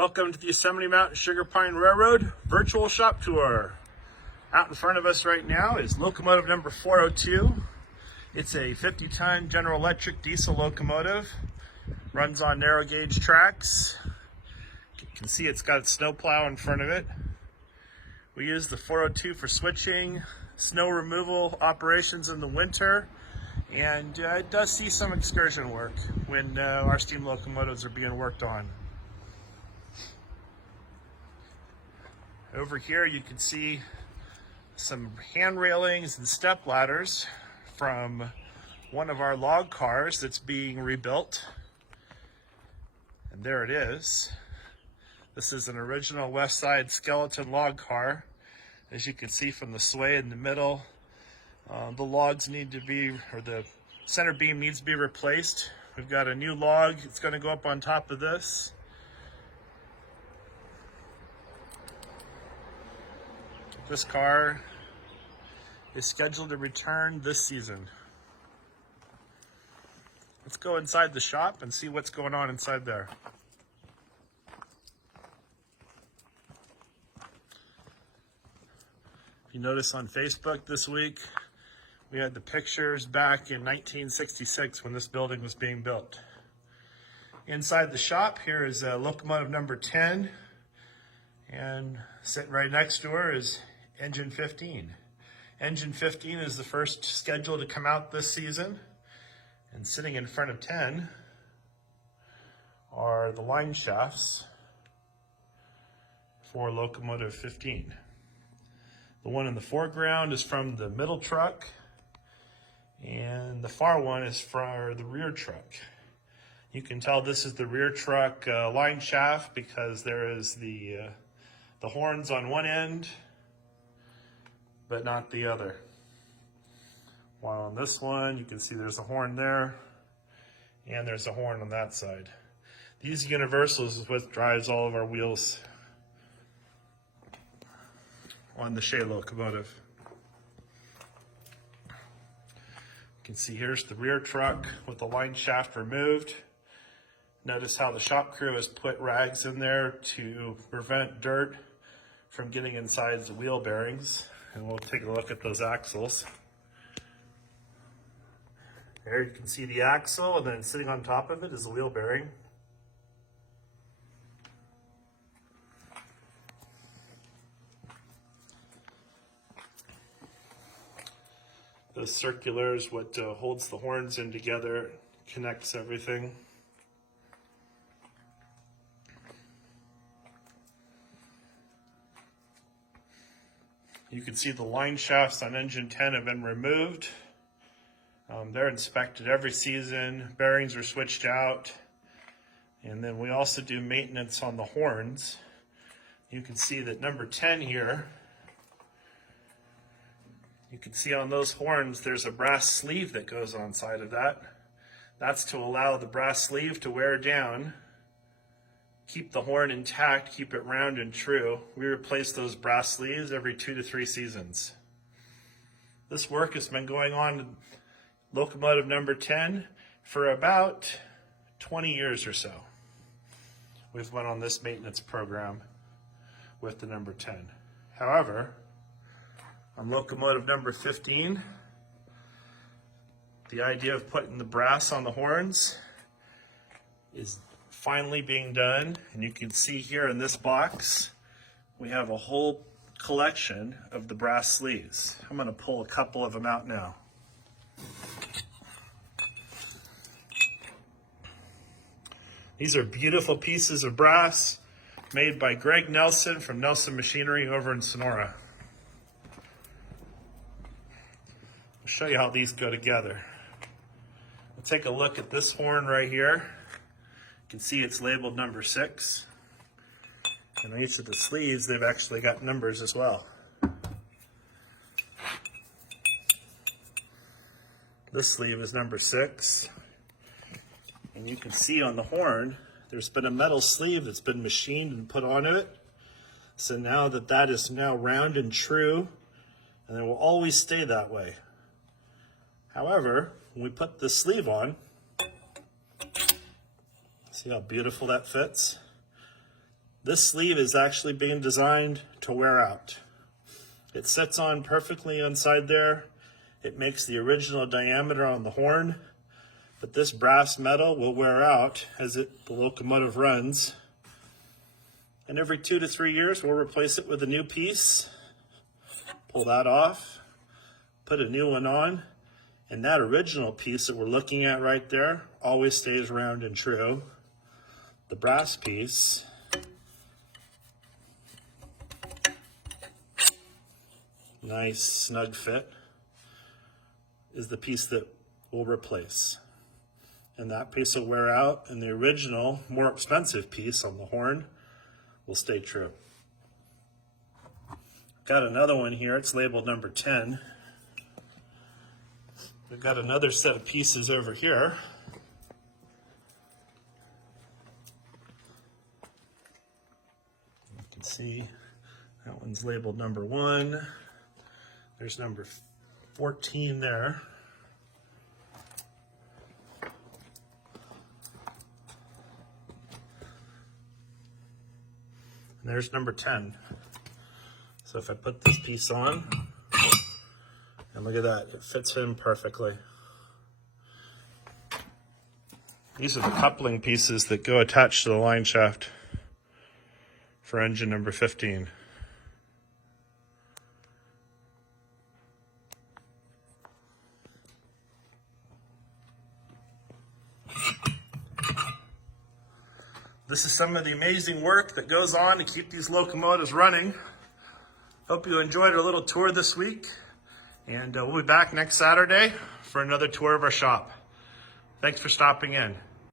Welcome to the Yosemite Mountain Sugar Pine Railroad virtual shop tour. Out in front of us right now is locomotive number 402. It's a 50-ton General Electric diesel locomotive. Runs on narrow gauge tracks. You can see it's got a snow plow in front of it. We use the 402 for switching, snow removal operations in the winter, and it does see some excursion work when our steam locomotives are being worked on. Over here you can see some hand railings and step ladders from one of our log cars that's being rebuilt. And there it is. This is an original West Side skeleton log car. As you can see from the sway in the middle, the logs need to be, or the center beam needs to be replaced. We've got a new log. It's going to go up on top of this. This car is scheduled to return this season. Let's go inside the shop and see what's going on inside there. If you notice on Facebook this week, we had the pictures back in 1966 when this building was being built. Inside the shop, here is locomotive number 10, and sitting right next to her is engine 15. Engine 15 is the first scheduled to come out this season, and sitting in front of 10 are the line shafts for locomotive 15. The one in the foreground is from the middle truck, and the far one is for the rear truck. You can tell this is the rear truck line shaft because there is the horns on one end, but not the other. While on this one, you can see there's a horn there, and there's a horn on that side. These universals is what drives all of our wheels on the Shea locomotive. You can see here's the rear truck with the line shaft removed. Notice how the shop crew has put rags in there to prevent dirt from getting inside the wheel bearings. And we'll take a look at those axles. There you can see the axle, and then sitting on top of it is the wheel bearing. The circular is what holds the horns in together, connects everything. You can see the line shafts on engine 10 have been removed. They're inspected every season. Bearings are switched out. And then we also do maintenance on the horns. You can see that number 10 here, you can see on those horns there's a brass sleeve that goes on side of that. That's to allow the brass sleeve to wear down, keep the horn intact, keep it round and true. We replace those brass sleeves every 2 to 3 seasons. This work has been going on in locomotive number 10 for about 20 years or so. We've went on this maintenance program with the number 10. However, on locomotive number 15, the idea of putting the brass on the horns is finally being done, and you can see here in this box we have a whole collection of the brass sleeves. I'm going to pull a couple of them out now. These are beautiful pieces of brass made by Greg Nelson from Nelson Machinery over in Sonora. I'll show you how these go together. We'll take a look at this horn right here. You can see it's labeled number 6. And on each of the sleeves, they've actually got numbers as well. This sleeve is number 6. And you can see on the horn, there's been a metal sleeve that's been machined and put onto it. So now that is now round and true, and it will always stay that way. However, when we put the sleeve on, see how beautiful that fits? This sleeve is actually being designed to wear out. It sits on perfectly inside there. It makes the original diameter on the horn, but this brass metal will wear out as the locomotive runs. And every 2 to 3 years, we'll replace it with a new piece. Pull that off, put a new one on, and that original piece that we're looking at right there always stays round and true. The brass piece nice snug fit is the piece that we'll replace. And that piece will wear out, and the original, more expensive piece on the horn will stay true. Got another one here, it's labeled number 10. We've got another set of pieces over here. You can see that one's labeled number 1. There's number 14 there. And there's number 10. So if I put this piece on, and look at that, it fits in perfectly. These are the coupling pieces that go attached to the line shaft for engine number 15. This is some of the amazing work that goes on to keep these locomotives running. Hope you enjoyed our little tour this week, and we'll be back next Saturday for another tour of our shop. Thanks for stopping in.